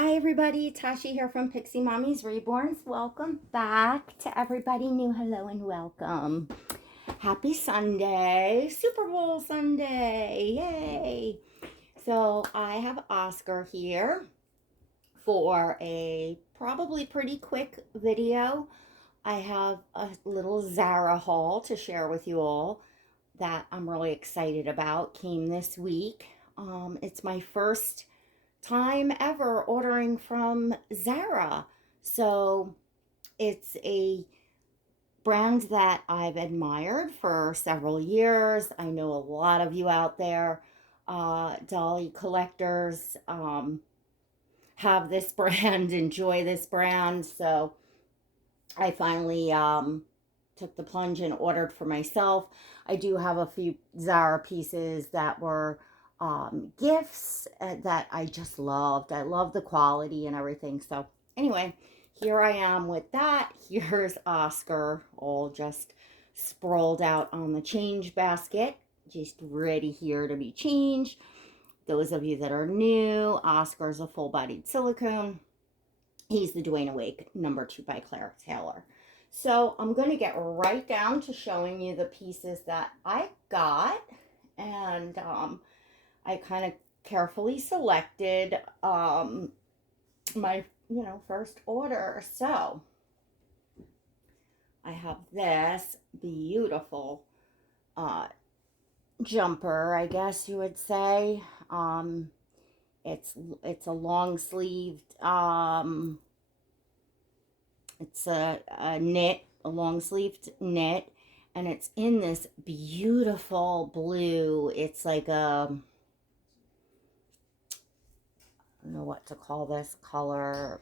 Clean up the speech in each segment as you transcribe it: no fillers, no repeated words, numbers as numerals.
Hi everybody, Tashi here from Pixie Mommy's Reborns. Welcome back to everybody new. Hello and welcome. Happy Sunday, Super Bowl Sunday, yay! So I have Oscar here for a probably pretty quick video. I have a little Zara haul to share with you all that I'm really excited about. Came this week. It's my first time ever ordering from Zara. So it's a brand that I've admired for several years. I know a lot of you out there, Dolly collectors, have this brand, enjoy this brand. So I finally took the plunge and ordered for myself. I do have a few Zara pieces that were gifts that I just loved. I love the quality and everything. So anyway, here I am with that. Here's Oscar all just sprawled out on the change basket, just ready here to be changed. Those of you that are new, Oscar's a full-bodied silicone. He's the Dwayne Awake #2 by Claire Taylor. So I'm going to get right down to showing you the pieces that I got. And I kind of carefully selected my, first order. So I have this beautiful jumper, I guess you would say. It's a long sleeved, it's a knit, a long sleeved knit, and it's in this beautiful blue. It's like a, I don't know what to call this color.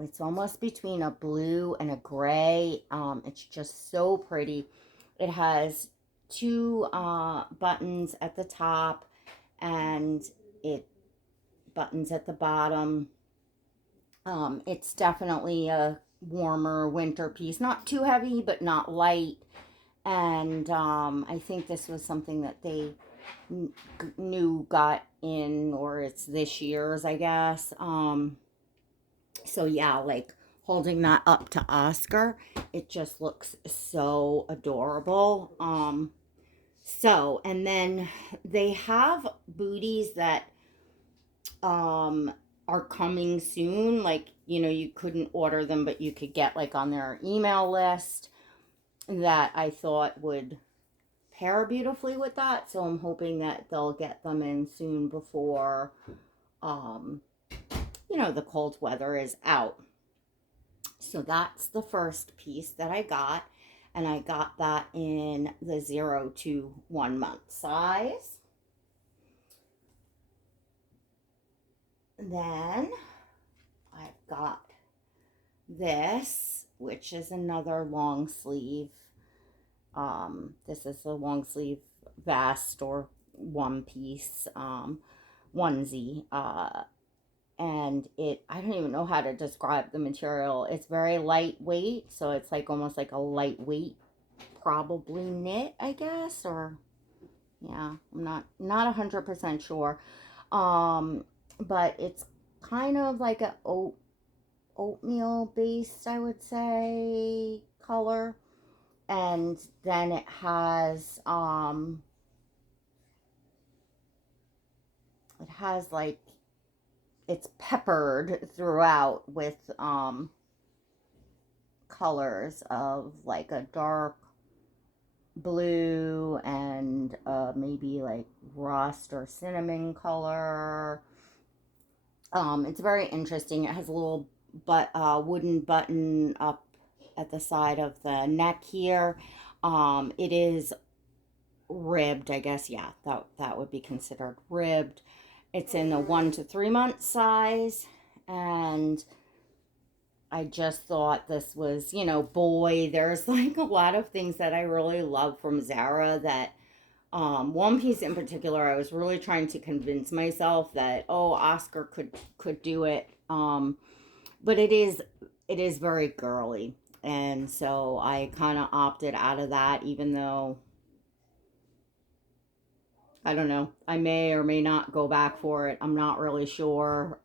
It's almost between a blue and a gray. It's just so pretty. It has two buttons at the top, and it buttons at the bottom. It's definitely a warmer winter piece. Not too heavy, but not light. And I think this was something that they new got in, or it's this year's, I guess. So yeah, like holding that up to Oscar, it just looks so adorable. And then they have booties that are coming soon. Like, you couldn't order them, but you could get like on their email list that I thought would pair beautifully with that. So I'm hoping that they'll get them in soon before, the cold weather is out. So that's the first piece that I got. And I got that in the 0 to 1 month size. Then I've got this, which is another long sleeve. This is a long sleeve vest or one piece onesie. And I don't even know how to describe the material. It's very lightweight, so it's like almost like a lightweight, probably knit, I guess, or yeah, I'm not 100% sure. But it's kind of like a oatmeal based, I would say, color. And then it has like, it's peppered throughout with colors of like a dark blue and maybe like rust or cinnamon color. It's very interesting. It has a little wooden button up at the side of the neck here. It is ribbed, I guess. Yeah, that would be considered ribbed. It's in the 1 to 3 month size, and I just thought this was, boy, there's like a lot of things that I really love from Zara that one piece in particular, I was really trying to convince myself that, oh, Oscar could do it. But it is very girly. And so I kind of opted out of that, even though I don't know, I may or may not go back for it. I'm not really sure.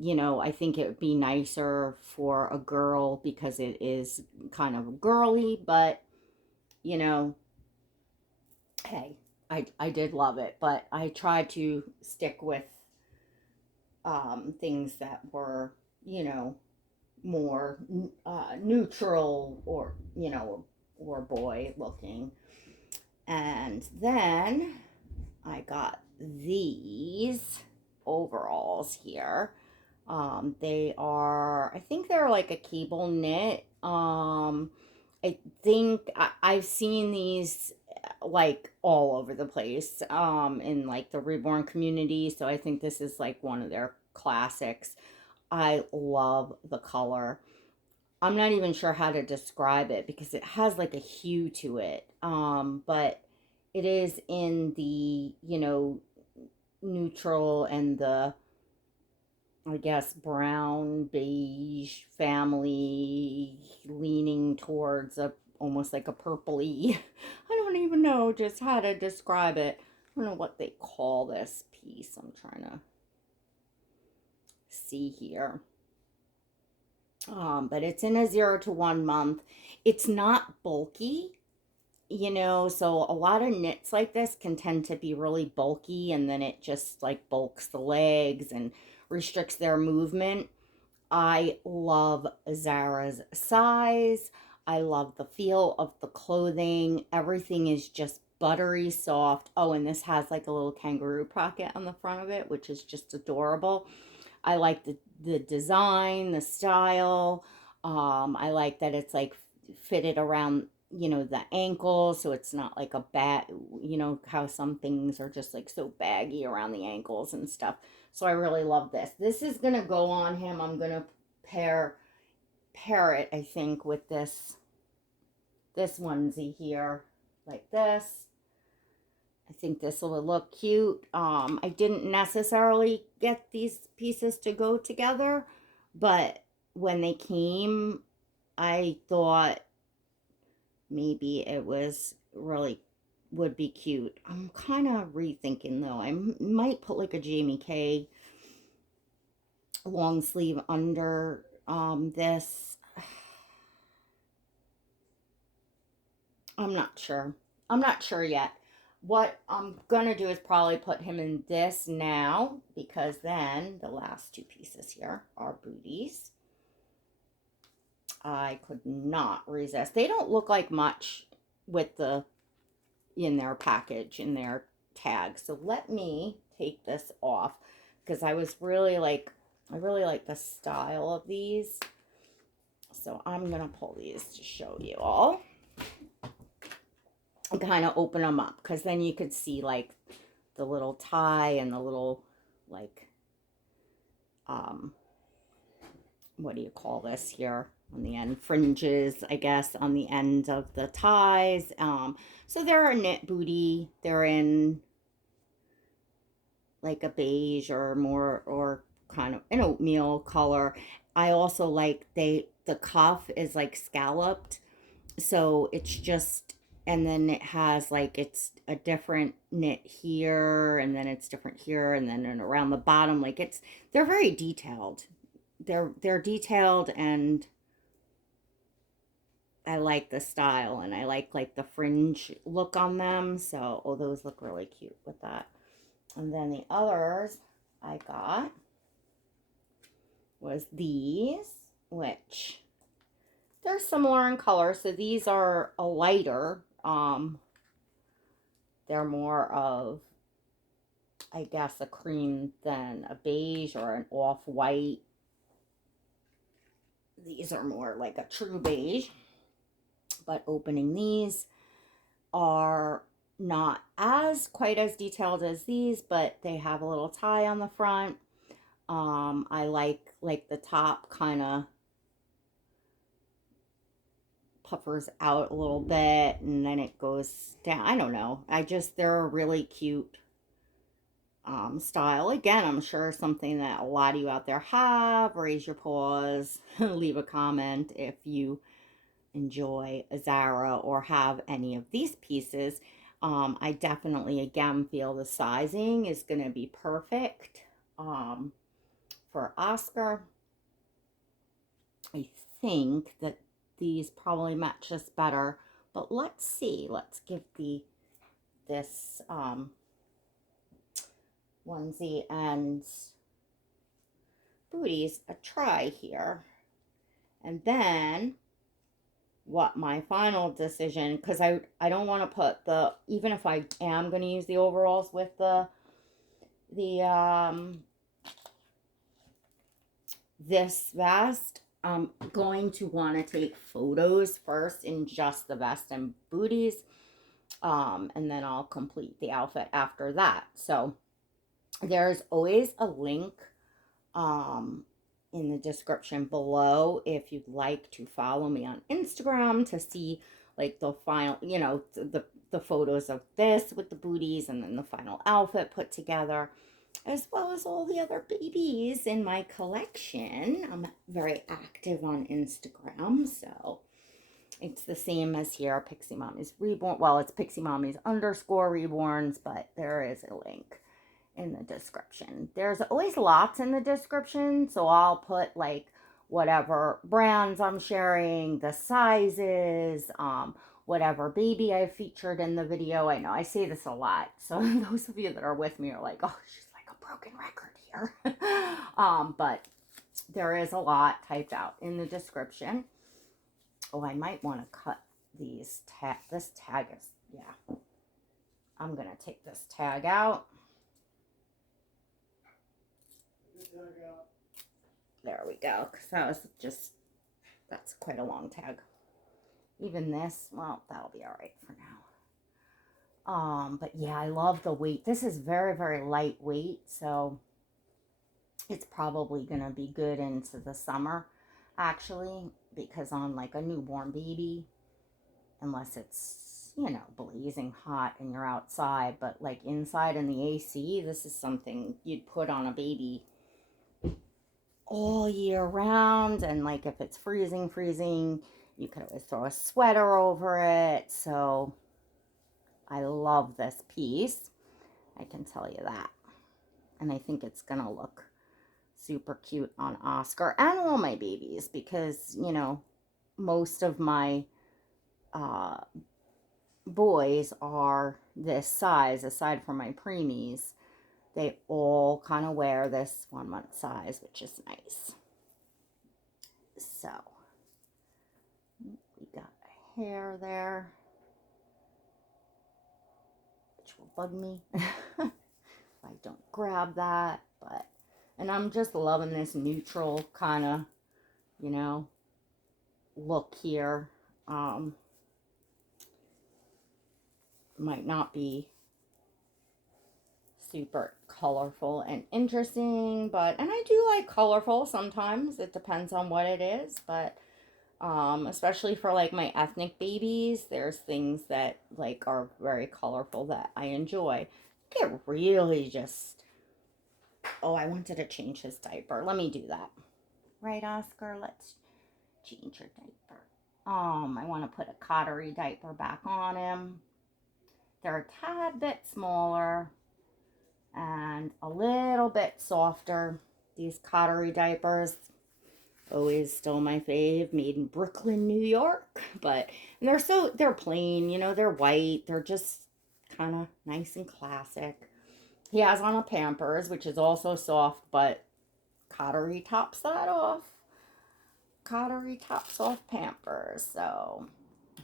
you know, I think it would be nicer for a girl because it is kind of girly, but, you know, hey, I did love it, but I tried to stick with things that were, you know, more neutral or, you know, or boy looking. And then I got these overalls here. They are, I think they're like a cable knit. I think I've seen these like all over the place in like the reborn community. So I think this is like one of their classics. I love the color. I'm not even sure how to describe it because it has like a hue to it. But it is in the, you know, neutral and the, I guess, brown beige family, leaning towards a almost like a purpley. I don't even know just how to describe it. I don't know what they call this piece. I'm trying to see here. But it's in a 0 to 1 month. It's not bulky, you know, so a lot of knits like this can tend to be really bulky, and then it just like bulks the legs and restricts their movement. I love Zara's size. I love the feel of the clothing. Everything is just buttery soft. Oh, and this has like a little kangaroo pocket on the front of it, which is just adorable. I like the design, the style. I like that it's like fitted around, you know, the ankle, so it's not like a bag, you know, how some things are just like so baggy around the ankles and stuff. So I really love this. This is gonna go on him. I'm gonna pair it, I think, with this onesie here, like this. I think this will look cute. I didn't necessarily get these pieces to go together, but when they came, I thought maybe it was really would be cute. I'm kind of rethinking though. I might put like a Jamie K long sleeve under this. I'm not sure. I'm not sure yet. What I'm gonna do is probably put him in this now, because then the last two pieces here are booties. I could not resist. They don't look like much with the in their package, in their tag. So let me take this off because I was really like, I really like the style of these. So I'm gonna pull these to show you all and kind of open them up, because then you could see like the little tie and the little like what do you call this here on the end, fringes, I guess, on the end of the ties. So they're a knit booty. They're in like a beige or more, or kind of an oatmeal color. I also like the cuff is like scalloped, so it's just, and then it has like, it's a different knit here, and then it's different here, and then around the bottom, like it's, they're very detailed. They're detailed, and I like the style, and I like the fringe look on them. So, oh, those look really cute with that. And then the others I got was these, which they're similar in color. So these are a lighter, they're more of, I guess, a cream than a beige or an off-white. These are more like a true beige. But opening these are not as quite as detailed as these, but they have a little tie on the front. I like the top kind of puffers out a little bit, and then it goes down. I don't know. They're a really cute style. Again, I'm sure something that a lot of you out there have. Raise your paws, leave a comment if you enjoy a Zara or have any of these pieces. I definitely, again, feel the sizing is going to be perfect for Oscar. I think that these probably match us better, but let's see. Let's give this onesie and booties a try here. And then what my final decision, because I don't want to put the, even if I am going to use the overalls with this vest, I'm going to want to take photos first in just the vest and booties, and then I'll complete the outfit after that. So there's always a link in the description below if you'd like to follow me on Instagram to see like the final, you know, the photos of this with the booties and then the final outfit put together, as well as all the other babies in my collection. I'm very active on Instagram, so it's the same as here, Pixie Mommy's Reborn. Well, it's Pixie Mommy's _reborns, but there is a link in the description. There's always lots in the description, so I'll put like whatever brands I'm sharing, the sizes, whatever baby I featured in the video. I know I say this a lot, so those of you that are with me are like, oh, she's like a broken record here. But there is a lot typed out in the description. Oh, I might want to cut these this tag is, yeah, I'm gonna take this tag out. There we go, because that was just, that's quite a long tag. Even this, well, that'll be all right for now. But yeah, I love the weight. This is very, very lightweight, so it's probably going to be good into the summer, actually, because on like a newborn baby, unless it's, you know, blazing hot and you're outside, but like inside in the AC, this is something you'd put on a baby all year round. And like if it's freezing, you could always throw a sweater over it. So I love this piece, I can tell you that. And I think it's gonna look super cute on Oscar and all my babies, because, you know, most of my boys are this size, aside from my preemies. They all kind of wear this 1 month size, which is nice. So we got a hair there, which will bug me if I don't grab that. But, and I'm just loving this neutral kind of, you know, look here. Might not be super colorful and interesting, but, and I do like colorful sometimes. It depends on what it is, but especially for like my ethnic babies, there's things that like are very colorful that I enjoy. It really just, oh, I wanted to change his diaper. Let me do that. Right, Oscar? Let's change your diaper. I want to put a cottery diaper back on him. They're a tad bit smaller and a little bit softer. These cottery diapers, always still my fave, made in Brooklyn, New York. But they're plain, you know, they're white. They're just kind of nice and classic. He has on a Pampers, which is also soft, but cottery tops that off. Cottery tops off Pampers. So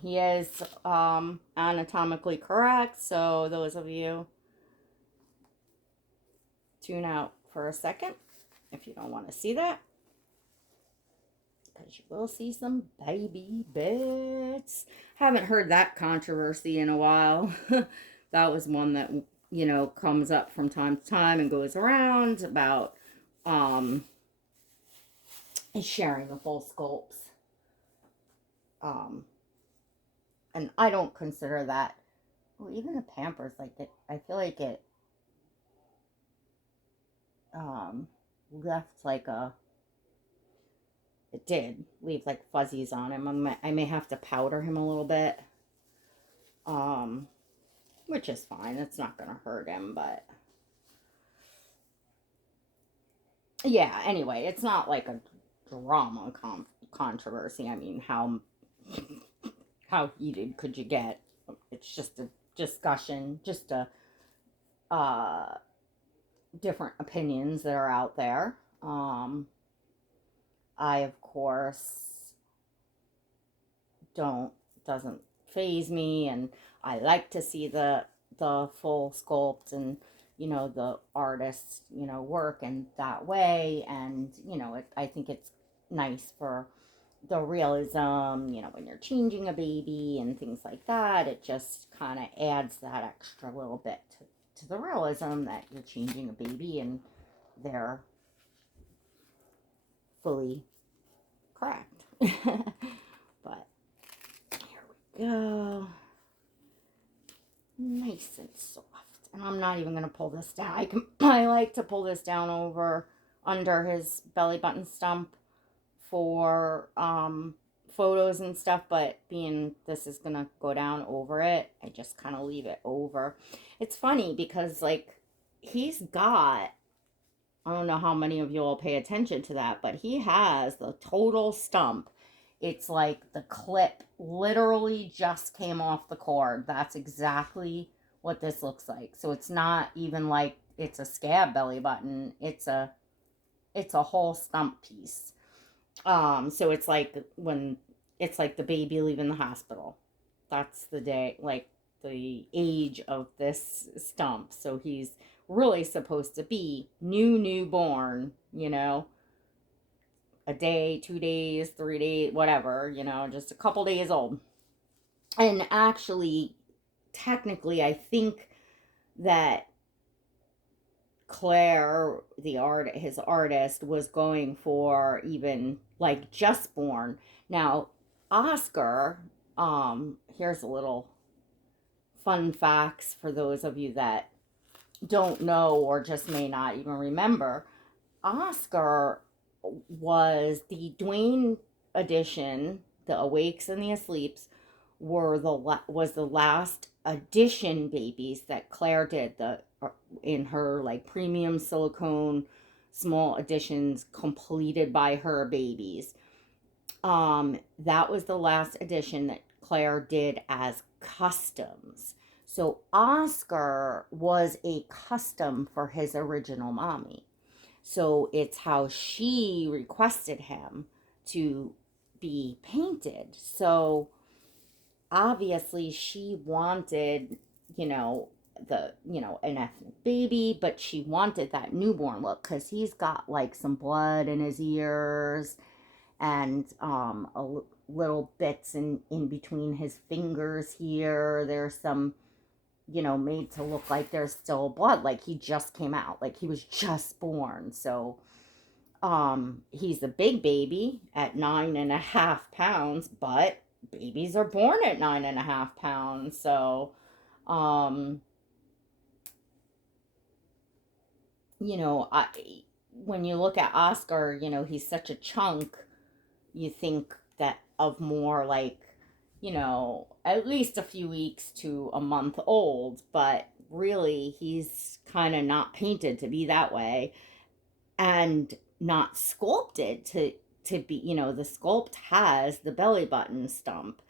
he is anatomically correct. So those of you, tune out for a second if you don't want to see that, because you will see some baby bits. Haven't heard that controversy in a while. That was one that, you know, comes up from time to time and goes around about sharing the full sculpts. And I don't consider that, well, even the Pampers, like it, I feel like it left like a, it did leave like fuzzies on him. I may have to powder him a little bit, which is fine. It's not gonna hurt him, but yeah, anyway, it's not like a drama controversy. I mean, how heated could you get? It's just a discussion, just a uh different opinions that are out there. I of course don't doesn't phase me, and I like to see the full sculpt, and the artists work in that way, and I think it's nice for the realism, when you're changing a baby and things like that. It just kind of adds that extra little bit to the realism that you're changing a baby and they're fully correct. But here we go. Nice and soft. And I'm not even going to pull this down. I like to pull this down over under his belly button stump for photos and stuff, but being this is gonna go down over it, I just kind of leave it over. It's funny because like he's got, I don't know how many of you all pay attention to that, but he has the total stump. It's like the clip literally just came off the cord. That's exactly what this looks like. So it's not even like it's a scab belly button. It's a whole stump piece. So it's like the baby leaving the hospital. That's the day, like the age of this stump. So he's really supposed to be newborn, a day, 2 days, 3 days, whatever, just a couple days old. And actually, technically, I think that Claire, his artist, was going for even like just born. Now, Oscar, here's a little fun facts for those of you that don't know or just may not even remember. Oscar was the Dwayne edition, the Awakes and the Asleeps was the last edition babies that Claire did in her like premium silicone small editions completed by her babies. That was the last edition that Claire did as customs. So Oscar was a custom for his original mommy. So it's how she requested him to be painted. So obviously she wanted, an ethnic baby, but she wanted that newborn look because he's got like some blood in his ears and little bits in between his fingers here. There's some, made to look like there's still blood, like he just came out, like he was just born. So he's a big baby at 9.5 pounds, but babies are born at 9.5 pounds. So um I when you look at Oscar, he's such a chunk, you think that of more like, at least a few weeks to a month old, but really he's kind of not painted to be that way and not sculpted to be, the sculpt has the belly button stump.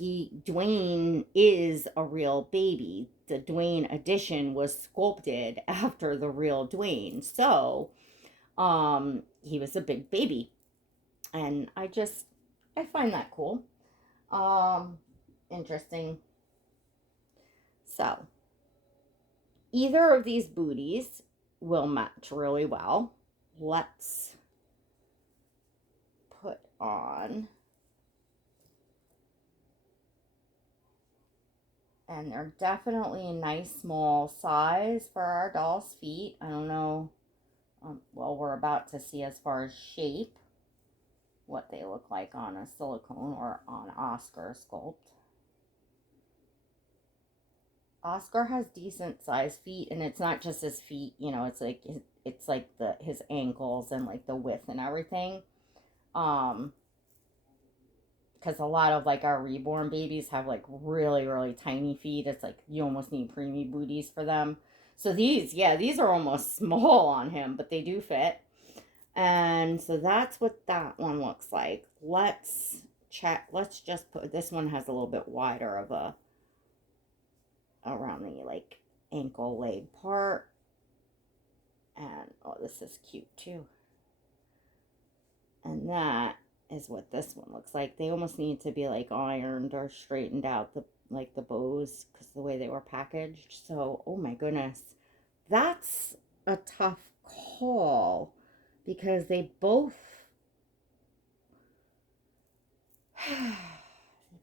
Dwayne is a real baby. The Dwayne edition was sculpted after the real Dwayne. So, he was a big baby. And I find that cool. Interesting. So, either of these booties will match really well. Let's put on, and they're definitely a nice small size for our doll's feet. I don't know, well, we're about to see as far as shape what they look like on a silicone or on Oscar sculpt. Oscar has decent sized feet, and it's not just his feet, it's like his ankles and like the width and everything. Because a lot of like our reborn babies have like really, really tiny feet. It's like you almost need preemie booties for them. So these are almost small on him, but they do fit. And so that's what that one looks like. Let's check. Let's just put, this one has a little bit wider of a, around the like ankle leg part. And oh, this is cute too. And that is what this one looks like. They almost need to be like ironed or straightened out, the like the bows, because the way they were packaged. So oh my goodness, that's a tough call, because they both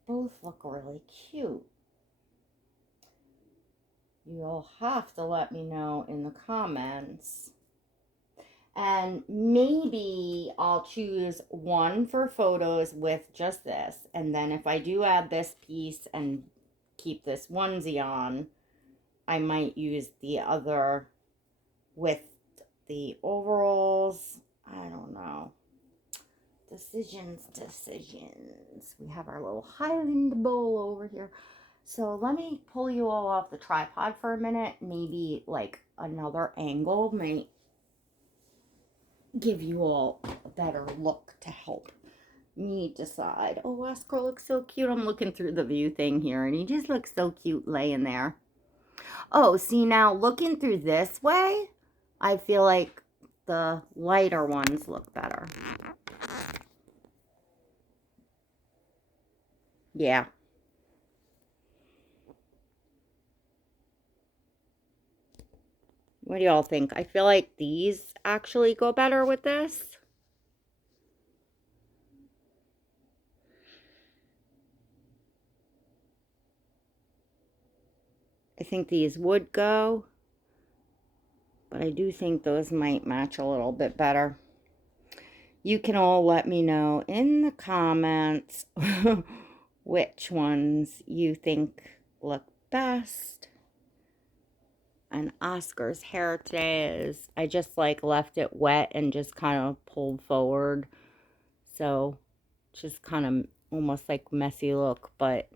look really cute. You'll have to let me know in the comments. And maybe I'll choose one for photos with just this. And then if I do add this piece and keep this onesie on, I might use the other with the overalls. I don't know. Decisions. We have our little Highland bowl over here. So let me pull you all off the tripod for a minute. Maybe like another angle might give you all a better look to help me decide. Oh, Oscar looks so cute. I'm looking through the view thing here, and he just looks so cute laying there. Oh, see, now looking through this way, I feel like the lighter ones look better. Yeah. What do y'all think? I feel like these actually go better with this. I think these would go, but I do think those might match a little bit better. You can all let me know in the comments which ones you think look best. And Oscar's hair today is, I just like left it wet and just kind of pulled forward. So just kind of almost like messy look, but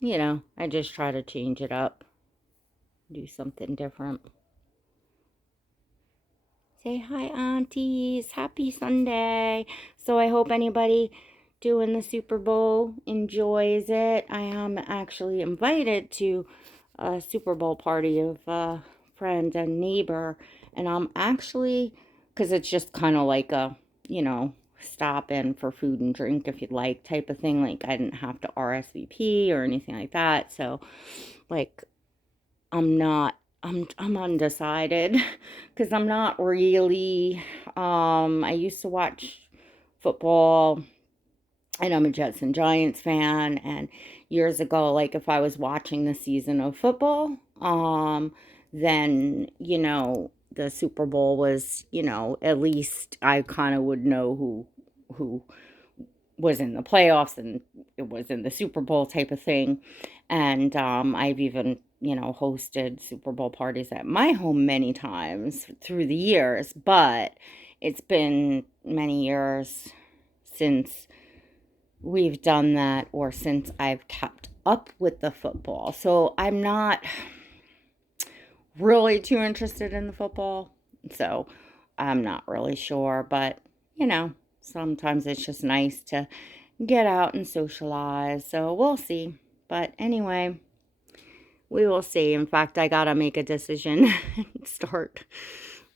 you know, I just try to change it up, do something different. Say hi, aunties. Happy Sunday. So I hope anybody doing the Super Bowl enjoys it. I am actually invited to a Super Bowl party of a friend and neighbor, and I'm actually, because it's just kind of like a, you know, stop in for food and drink if you'd like type of thing. Like I didn't have to RSVP or anything like that. So like I'm undecided because I'm not really, I used to watch football, and I'm a Jets and Giants fan, and years ago, like if I was watching the season of football, then, you know, the Super Bowl was, you know, at least I kind of would know who was in the playoffs and it was in the Super Bowl type of thing. And I've even, you know, hosted Super Bowl parties at my home many times through the years, but it's been many years since we've done that, or since I've kept up with the football. So I'm not really too interested in the football. So I'm not really sure, but you know, sometimes it's just nice to get out and socialize. So we'll see. But anyway, we will see. In fact, I gotta make a decision and start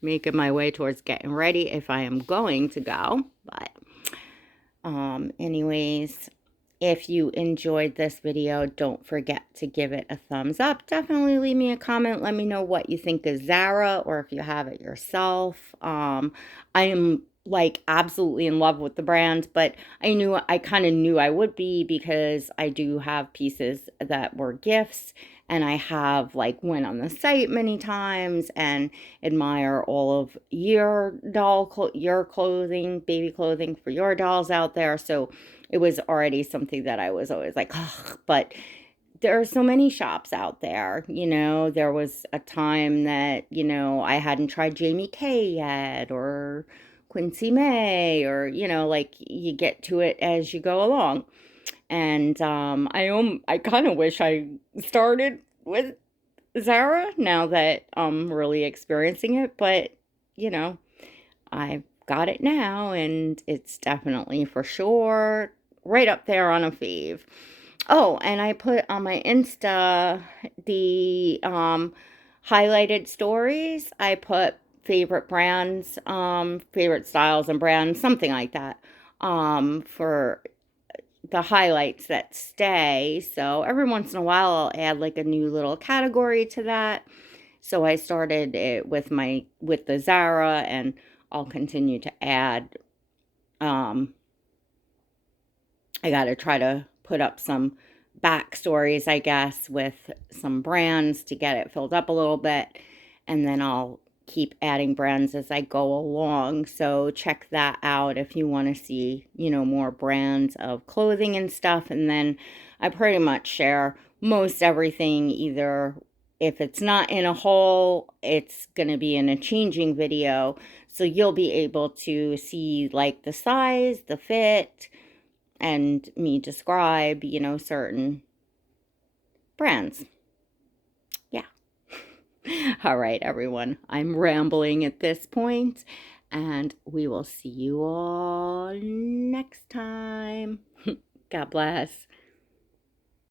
making my way towards getting ready if I am going to go. But anyways, if you enjoyed this video, don't forget to give it a thumbs up. Definitely leave me a comment. Let me know what you think of Zara, or if you have it yourself. I am like absolutely in love with the brand, but I kind of knew I would be, because I do have pieces that were gifts, and I have like went on the site many times and admire all of your your clothing, baby clothing for your dolls out there. So it was already something that I was always like, oh, but there are so many shops out there. You know, there was a time that, you know, I hadn't tried Jamie Kay yet, or Quincy May, or, you know, like you get to it as you go along. And I kind of wish I started with Zara now that I'm really experiencing it, but you know, I've got it now, and it's definitely for sure right up there on a fave. Oh, and I put on my Insta the highlighted stories. I put favorite brands, favorite styles and brands, something like that, for the highlights that stay. So every once in a while I'll add like a new little category to that. So I started it with the Zara, and I'll continue to add. I got to try to put up some backstories, I guess, with some brands to get it filled up a little bit. And then I'll keep adding brands as I go along. So check that out if you want to see, more brands of clothing and stuff. And then I pretty much share most everything, either if it's not in a haul, it's going to be in a changing video. So you'll be able to see like the size, the fit, and me describe, certain brands. Yeah. All right, everyone. I'm rambling at this point, and we will see you all next time. God bless.